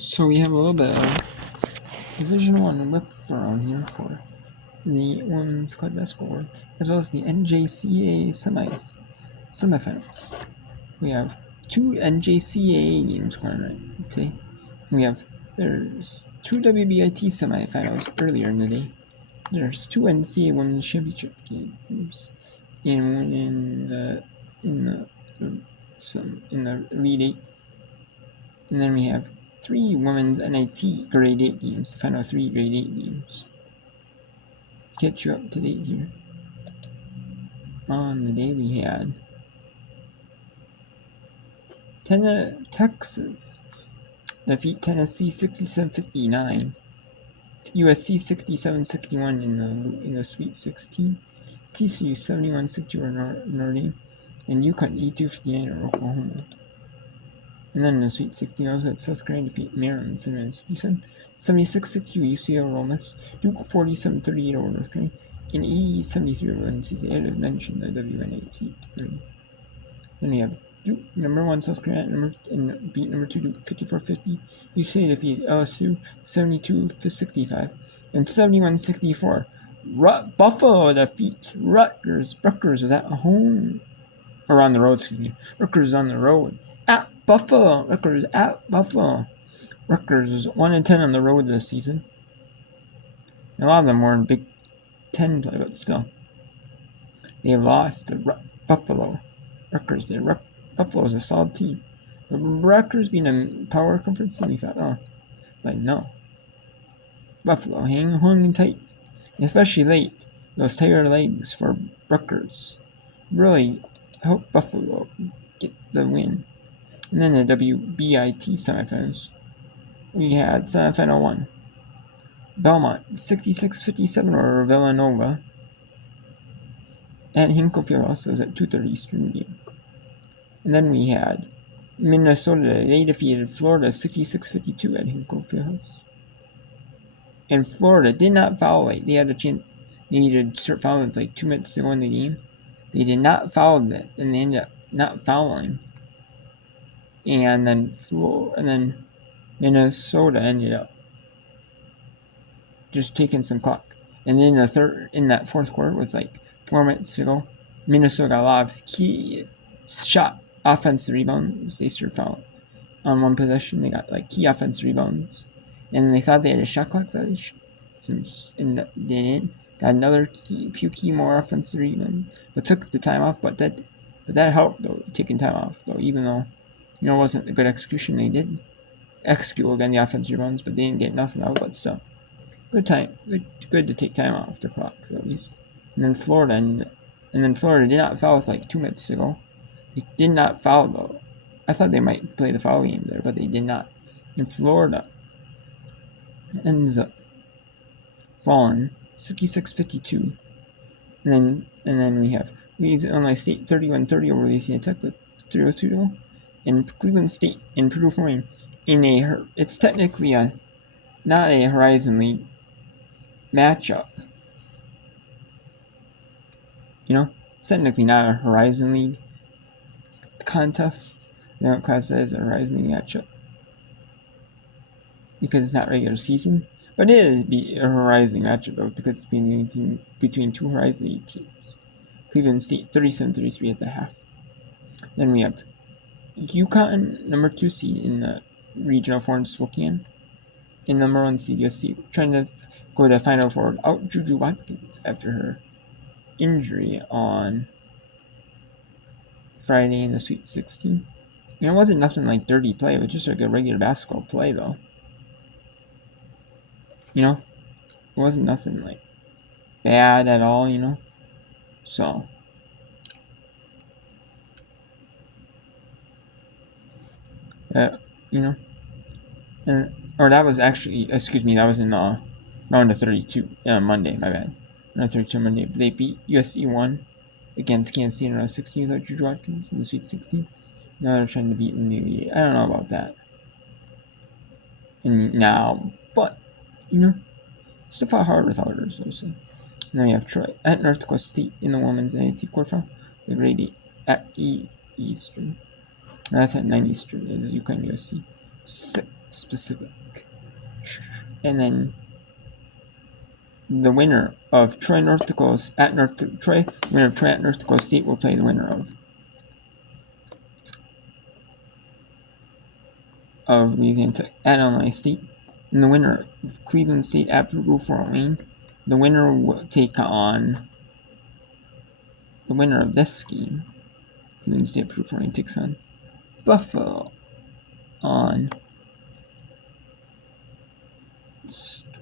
So we have a little bit of Division 1 whip around here for the women's college basketball, as well as the NJCAA semifinals. We have two NJCAA games going right today. There's two WBIT semifinals earlier in the day. There's two NCAA Women's Championship games in the Elite Eight, and then we have three women's NIT Grade 8 games, the final three Grade 8 games. Catch you up to date here. On the day we had Texas defeat Tennessee 67-59, USC 67-61 in the Sweet 16, TCU 71-60 over Notre Dame, and UConn 82-59 over Oklahoma. And then in the Sweet 16, also had South Carolina defeat Maryland 76-62, 76-62 UCLA over Ole Miss, Duke 47-38 over North Carolina, and 80-73 over NCAA. I had mentioned the WNIT already. Then we have Duke, number 1 South Carolina, beat number 2 Duke 54-50. UCLA defeated LSU 72-65 and 71-64. Buffalo defeats Rutgers. Rutgers was at home, or on the road. Excuse me. Rutgers on the road at Buffalo. Rutgers at Buffalo. Rutgers is 1-10 on the road this season. A lot of them were in Big Ten play, but still, they lost to Buffalo. Rutgers did. Buffalo's a solid team. But Rutgers being a power conference team, we thought, but no. Buffalo hung tight, especially late. Those tired legs for Rutgers really helped Buffalo get the win. And then the WBIT semifinals, we had semifinal 1. Belmont 66-57 over Villanova at Hinkle Fieldhouse. It was at 2:30 Eastern game. And then we had Minnesota. They defeated Florida 66-52 at Hinkle Fieldhouse. And Florida did not foul late. They had a chance. They needed to start fouling with like 2 minutes to go in the game. They did not foul that, and they ended up not fouling. And then Minnesota ended up just taking some clock. And then in that fourth quarter, with like 4 minutes to go, Minnesota got a lot of key shot offensive rebounds. They started fouling on one possession. They got like key offensive rebounds, and they thought they had a shot clock violation, and they didn't. Got another few more offensive rebounds, but took the time off. But that helped though, taking time off though, even though it wasn't a good execution. They did execute again the offensive rebounds, but they didn't get nothing out. But still, good to take time off the clock at least. And then Florida did not foul with like 2 minutes to go. They did not foul though. I thought they might play the foul game there, but they did not. And Florida ends up falling 66-52. And then we have Illinois State 31-30 over Louisiana Tech with 3:02 to go. And Cleveland State and Purdue forming it's technically not a Horizon League matchup. It's technically not a Horizon League contest. They don't class it as a Horizon League matchup because it's not regular season. But it is a Horizon League matchup though, because it's between two Horizon League teams. Cleveland State 37-33 at the half. Then we have UConn, number 2 seed in the Regional 4 in Spokane, and number 1 seed USC, trying to go to Final Four without Juju Watkins after her injury on Friday in the Sweet 16. It wasn't nothing like dirty play. It was just like a regular basketball play, though. It wasn't nothing like bad at all, So, that was in round of 32, Monday, my bad. Round of 32 Monday. They beat USC 1 against Kansas State in round 16 without Juju Watkins in the Sweet 16. Now they're trying to beat in the I don't know about that. But, still fought hard with others, also. And then we have Troy at North Dakota State in the women's NIT quarterfinal. The grade 8 at 8 Eastern. Now that's at 9 Eastern. It is UConn USC. specific. And then the winner of Troy North Dakota at Troy at North Dakota State will play the winner of Louisiana Tech at Illinois State, and the winner of Cleveland State at Purdue Fort Wayne. The winner will take on the winner of this game. Cleveland State Purdue Fort Wayne takes on Buffalo on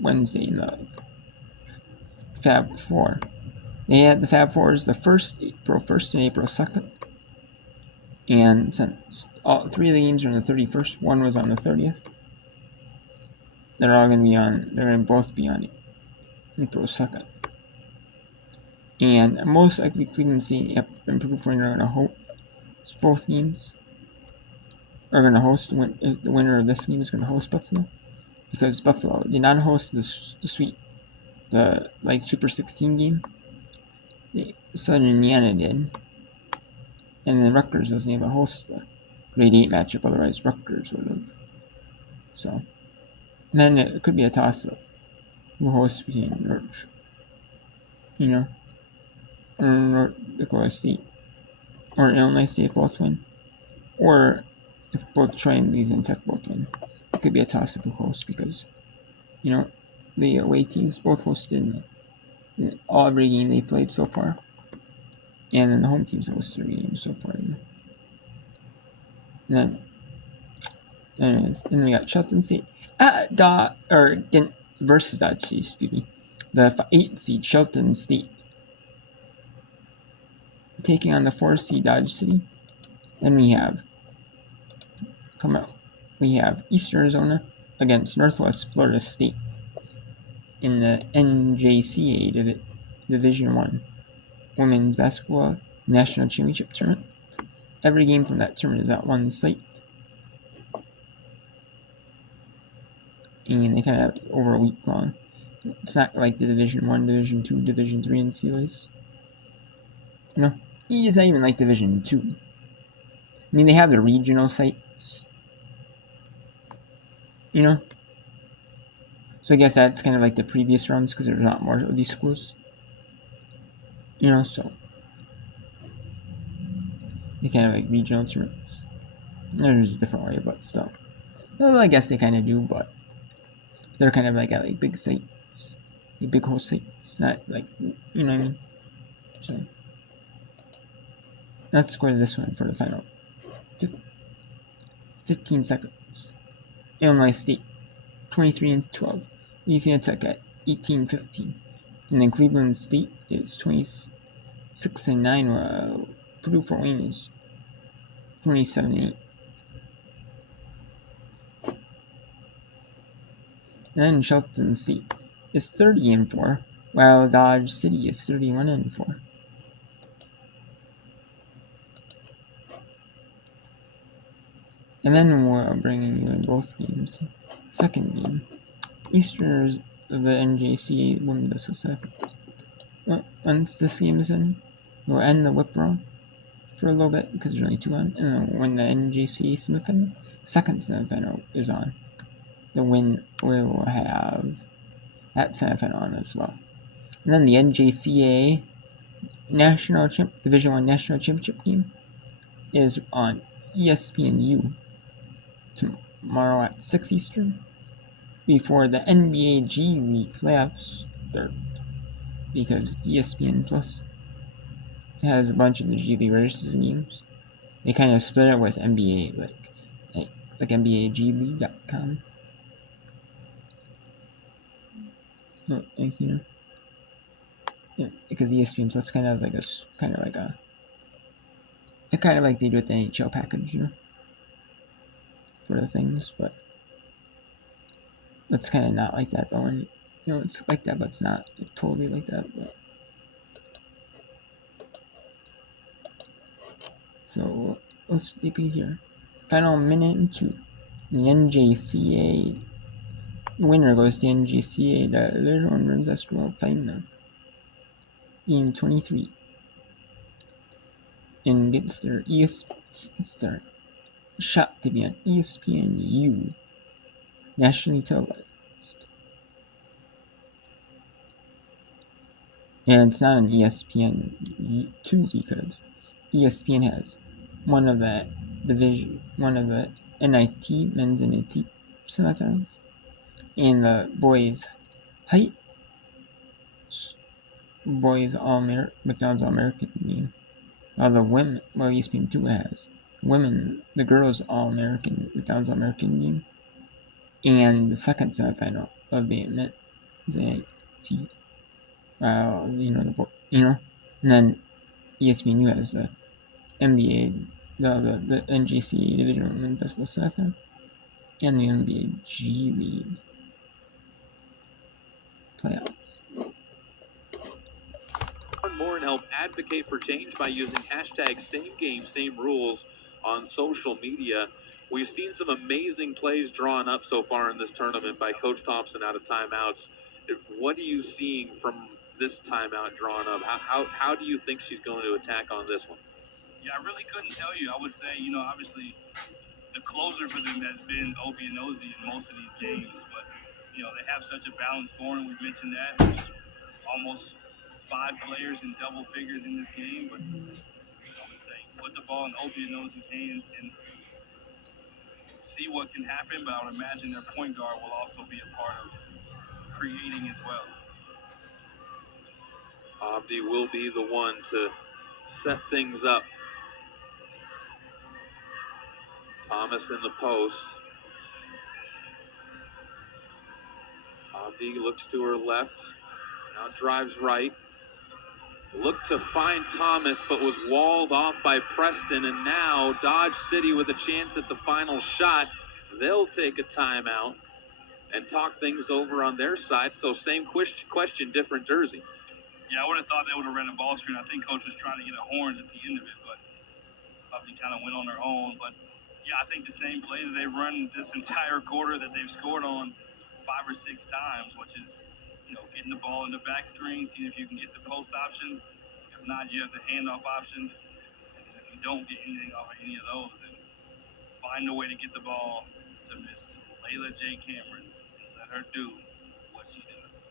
Wednesday in the Fab Four. They had the Fab Fours the April 1st and April 2nd. And since all three of the games are on the 31st, one was on the 30th. They're all going to both be on April 2nd. And most likely Cleveland State and Purdue Fort Wayne are going to host both games. Are going to host the winner of this game is going to host Buffalo, because Buffalo did not host the Super 16 game. Southern Indiana did, and then Rutgers doesn't even host the grade 8 matchup. Otherwise, Rutgers would have. So then it could be a toss-up who hosts between North Dakota State or Illinois State both win, or if both Troy and Louisiana Tech both win, it could be a toss-up who hosts, because the away teams both hosted every game they played so far, and then the home teams hosted every game so far. And then, anyways, and we got Shelton State versus Dodge City. Excuse me, the 8 seed Shelton State taking on the 4 seed Dodge City. Then we have Eastern Arizona against Northwest Florida State in the NJCAA Division I Women's Basketball National Championship Tournament. Every game from that tournament is at one site, and they kind of have over a week long. It's not like the Division I, Division II, Division III NCAAs. It's not even like Division II. I mean, they have the regional sites, So I guess that's kind of like the previous runs, because there's a lot more of these schools. So they kind of like regional tournaments. There's a different way, but still. Well, I guess they kind of do, but they're kind of like at big sites, big whole sites, not like, what I mean? So let's go to this one for the final 15 seconds. Illinois State 23-12. Louisiana Tech at 18-15. And then Cleveland State is 26-9, while Purdue Fort Wayne is 27-8. And then Shelton State is 30-4, while Dodge City is 31-4. And then we're bringing you in both games. Second game, Easterners of the NJCAA Women's Basketball. Once this game is in, we'll end the whip round for a little bit, because there's only 2 on. And when the NJCAA semifinal, second semifinal is on, the win will have that semifinal on as well. And then the NJCAA Division I National Championship game is on ESPNU tomorrow at 6 Eastern, before the NBA G League playoffs start, because ESPN Plus has a bunch of the G League regular season games. They kind of split it with NBA, like NBAGleague.com. Because ESPN Plus kind of like they do with the NHL package, for the things, but it's kind of not like that though. And it's like that, but it's not totally like that. But so let's keep it here. Final minute and 2. The NJCAA winner goes to NJCAA, the Little Women's Basketball Final. Game 23. And gets their shot to be on ESPNU nationally televised. And it's not on ESPN2 because ESPN has one of the NIT, men's NIT semifinals, and the height, McDonald's All American game. The women, ESPN2 has the girls All American, McDonald's All American game, and the second semifinal of the men's NIT. And then ESPNU has the NBA, the NJCAA Division I Men's Basketball semifinal, and the NBA G League playoffs. More and help advocate for change by using hashtag same game, same rules on social media. We've seen some amazing plays drawn up so far in this tournament by Coach Thompson out of timeouts. What are you seeing from this timeout drawn up? How do you think she's going to attack on this one? Yeah, I really couldn't tell you. I would say, obviously the closer for them has been Obianozi in most of these games, but they have such a balanced scoring. We've mentioned that. There's almost 5 players in double figures in this game, but I would say put the ball in Obianozi's hands and see what can happen, but I would imagine their point guard will also be a part of creating as well. Abdi will be the one to set things up. Thomas in the post. Abdi looks to her left. Now drives right. Looked to find Thomas, but was walled off by Preston. And now Dodge City with a chance at the final shot. They'll take a timeout and talk things over on their side. So same question, different jersey. Yeah, I would have thought they would have ran a ball screen. I think Coach was trying to get a horns at the end of it, but Abdi kind of went on their own. But yeah, I think the same play that they've run this entire quarter that they've scored on 5 or 6 times, which is, getting the ball in the back screen, seeing if you can get the post option. If not, you have the handoff option. And then if you don't get anything off of any of those, then find a way to get the ball to Miss Layla J. Cameron and let her do what she does.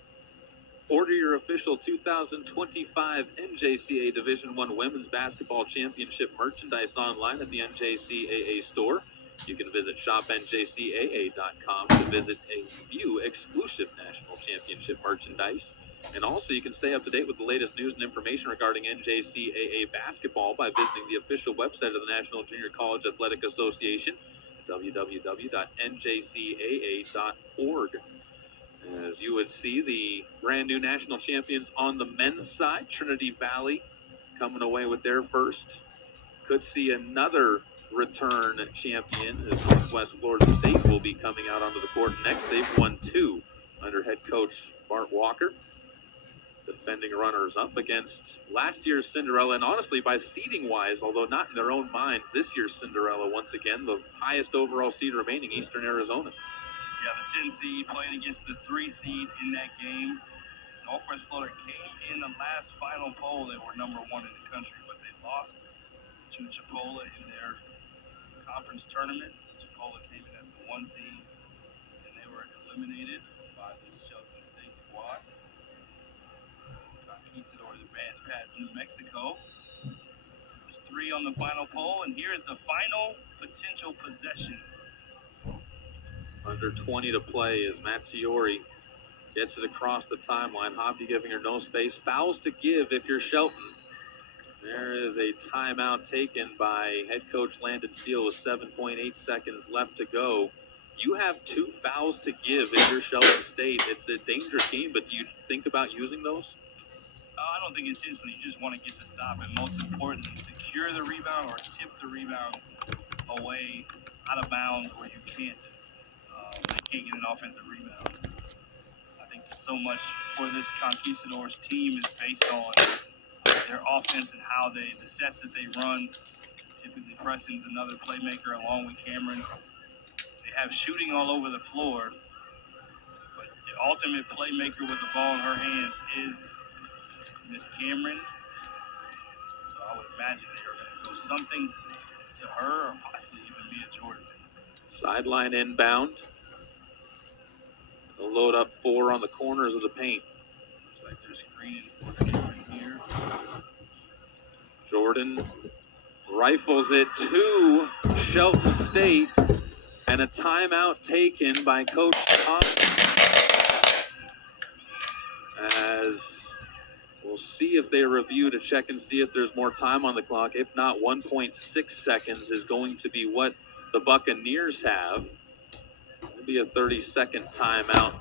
Order your official 2025 NJCAA Division I Women's Basketball Championship merchandise online at the NJCAA store. You can visit shopnjcaa.com to view exclusive national championship merchandise. And also, you can stay up to date with the latest news and information regarding NJCAA basketball by visiting the official website of the National Junior College Athletic Association, www.njcaa.org. As you would see, the brand new national champions on the men's side, Trinity Valley, coming away with their first. Could see another return champion as Northwest Florida State will be coming out onto the court next. They've won 2 under head coach Bart Walker. Defending runners up against last year's Cinderella, and honestly, by seeding wise, although not in their own minds, this year's Cinderella, once again, the highest overall seed remaining, Eastern Arizona. Yeah, the 10 seed playing against the 3 seed in that game. Northwest Florida came in the last final poll. They were number 1 in the country, but they lost to Chipola in their conference tournament. Chipola came in as the 1 seed, and they were eliminated by the Shelton State squad. Conquistadors advanced past New Mexico. There's 3 on the final poll, and here's the final potential possession. Under 20 to play as Mazziori gets it across the timeline. Hobby giving her no space. Fouls to give if you're Shelton. There is a timeout taken by head coach Landon Steele with 7.8 seconds left to go. You have 2 fouls to give if you're Shelton State. It's a dangerous game, but do you think about using those? I don't think intentionally. You just want to get the stop, and most importantly, secure the rebound or tip the rebound away out of bounds where you can't get an offensive rebound. I think so much for this Conquistadors team is based on their offense and how the sets that they run. Typically, Preston's another playmaker along with Cameron. They have shooting all over the floor, but the ultimate playmaker with the ball in her hands is Miss Cameron. So I would imagine they are going to go something to her or possibly even Mia Jordan. Sideline inbound. They'll load up 4 on the corners of the paint. Looks like they're screening for Cameron here. Jordan rifles it to Shelton State, and a timeout taken by Coach Thompson. As we'll see if they review to check and see if there's more time on the clock. If not, 1.6 seconds is going to be what the Buccaneers have. It'll be a 30-second timeout,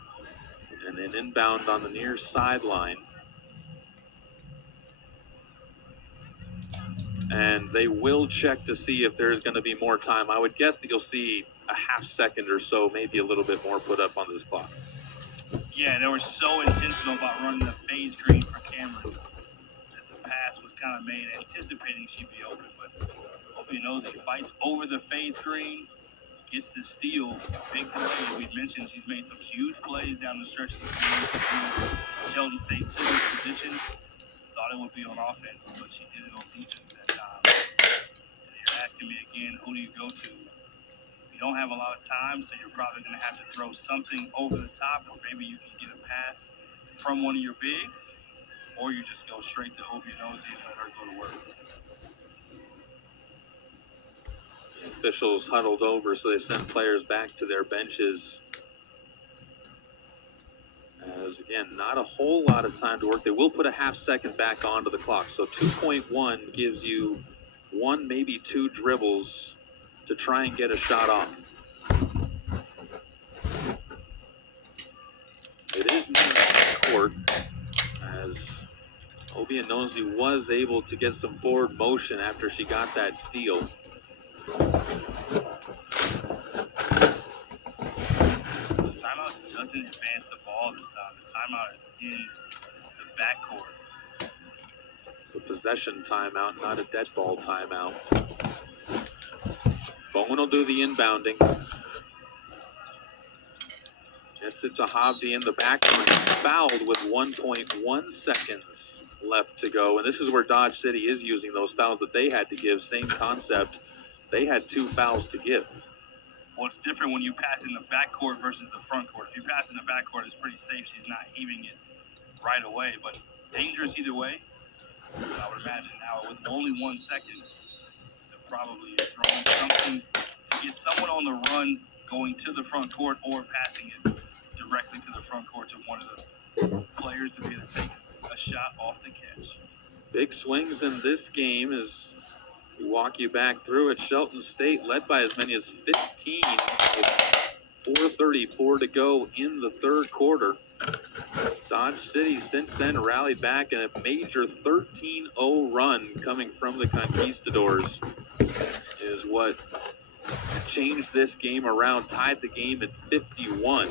and then inbound on the near sideline. And they will check to see if there's going to be more time. I would guess that you'll see a half second or so, maybe a little bit more put up on this clock. Yeah, they were so intentional about running the fade screen for Cameron that the pass was kind of made anticipating she'd be open. But Opie knows he fights over the fade screen, gets the steal, big play. We mentioned she's made some huge plays down the stretch of the field. Shelton State to this position. Thought it would be on offense, but she did it on defense that time. And you're asking me again, who do you go to? You don't have a lot of time, so you're probably going to have to throw something over the top, or maybe you can get a pass from one of your bigs, or you just go straight to Opie Nosey and let her go to work. The officials huddled over, so they sent players back to their benches. As, again, not a whole lot of time to work. They will put a half second back onto the clock. So 2.1 gives you 1, maybe 2 dribbles to try and get a shot off. It is near court, as Obianozi was able to get some forward motion after she got that steal. Doesn't advance the ball this time. The timeout is in the backcourt. So possession timeout, not a dead ball timeout. Bowen will do the inbounding. Gets it to Hovde in the backcourt. He's fouled with 1.1 seconds left to go. And this is where Dodge City is using those fouls that they had to give. Same concept. They had 2 fouls to give. Well, it's different when you pass in the backcourt versus the front court. If you pass in the backcourt, it's pretty safe. She's not heaving it right away, but dangerous either way. I would imagine now with only 1 second, they're probably throwing something to get someone on the run going to the front court or passing it directly to the front court to one of the players to be able to take a shot off the catch. Big swings in this game as we walk you back through it. Shelton State led by as many as 15 with 4:34 to go in the third quarter. Dodge City since then rallied back in a major 13-0 run coming from the Conquistadors is what changed this game around, tied the game at 51.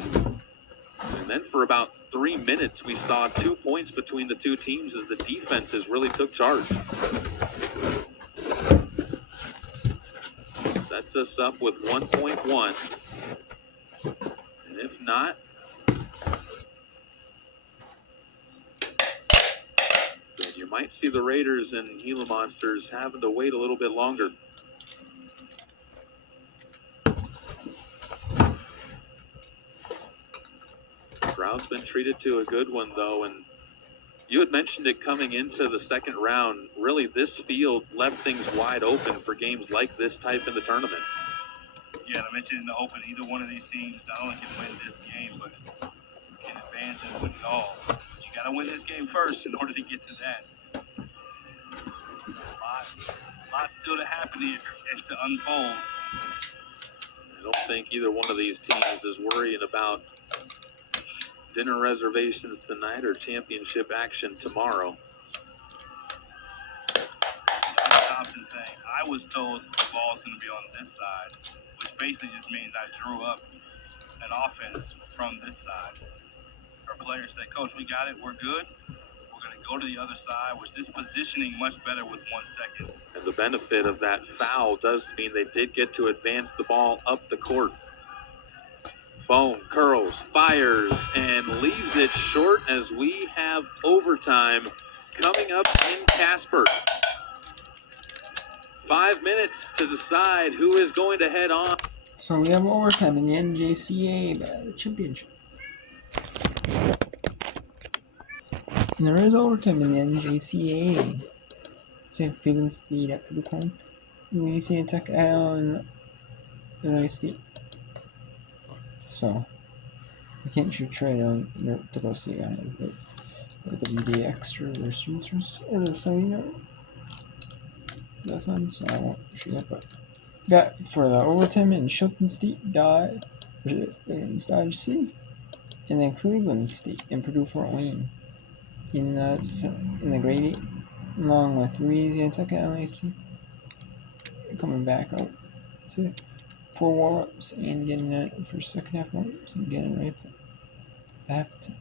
And then for about 3 minutes, we saw 2 points between the two teams as the defenses really took charge. Sets us up with 1.1. And if not, then you might see the Raiders and Gila Monsters having to wait a little bit longer. Crowd's been treated to a good one, though, and you had mentioned it coming into the second round. Really, this field left things wide open for games like this type in the tournament. Yeah, I mentioned in the open, either one of these teams not only can win this game, but can advance and win it all. But you got to win this game first in order to get to that. A lot still to happen here and to unfold. I don't think either one of these teams is worrying about dinner reservations tonight or championship action tomorrow. Thompson saying, I was told the ball's going to be on this side, which basically just means I drew up an offense from this side. Our players say, Coach, we got it. We're good. We're going to go to the other side, which is positioning much better with 1 second. And the benefit of that foul does mean they did get to advance the ball up the court. Bone curls, fires, and leaves it short as we have overtime coming up in Casper. 5 minutes to decide who is going to head on. So we have overtime in the NJCA championship. And there is overtime in the NJCAA. So you have Cleveland State at Purdue home. Louisiana Tech at Illinois State. So you can't shoot trade on to go State on it, but the WBA extra or students or the seminar. That's on, so I won't shoot that. But got for the overtime in Shelton State, Dodge City, and then Cleveland State and Purdue Fort Wayne in the grade 8, along with Louisiana Tech and LAC coming back out to for warm-ups and getting it for second half warm-ups and getting ready for half to